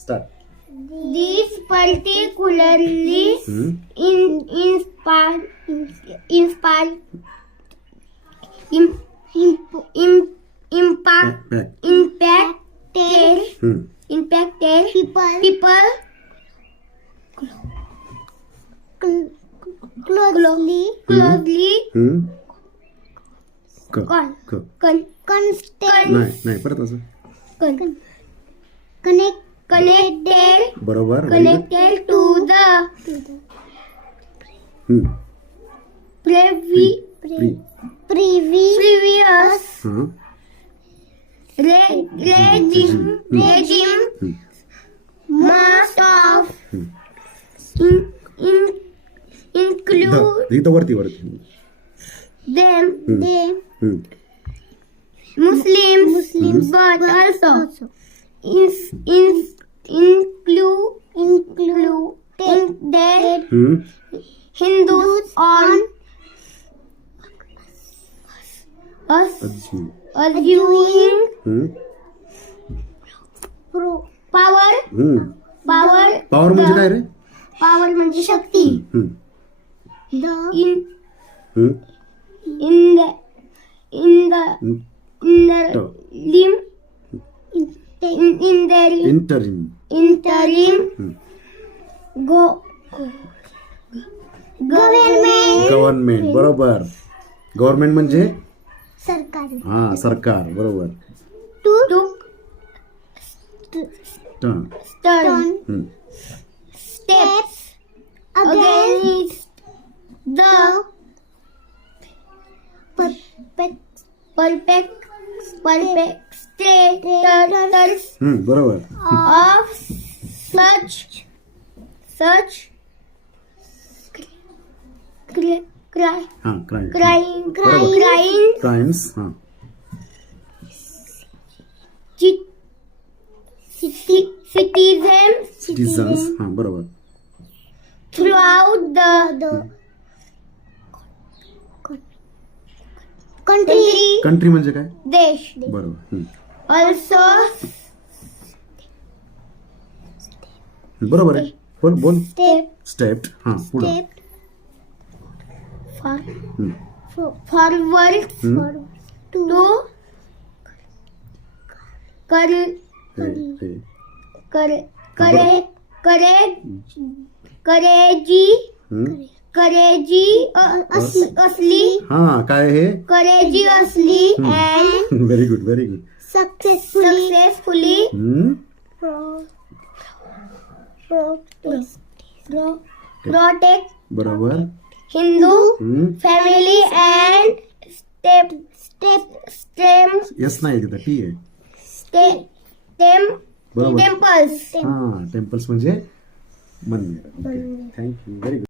Start. This particularly inspired impacted people closely नाही परत असं. connected बरोबर. connected to the previous regime must of include इथं वरती them Muslims but also included Hindus on assuming power power म्हणजे काय रे? power म्हणजे शक्ती in the interim गव्हर्नमेंट. बरोबर. गव्हर्नमेंट म्हणजे सरकार सरकार. बरोबर. took steps against the perpetrators बरोबर. of such crimes. सिटीजन्स. बरोबर. throughout the कंट्री म्हणजे काय? देश बरोबर. also बरोबर आहे. बोल. stepped पुढे. forward to असली काय हे? करेजी असली and very good. successfully protect बरोबर. Hindu family and यस नाही तिथं टी आहे. बरोबर. temples टेम्पल्स म्हणजे मंदिर. थँक्यू. Very good.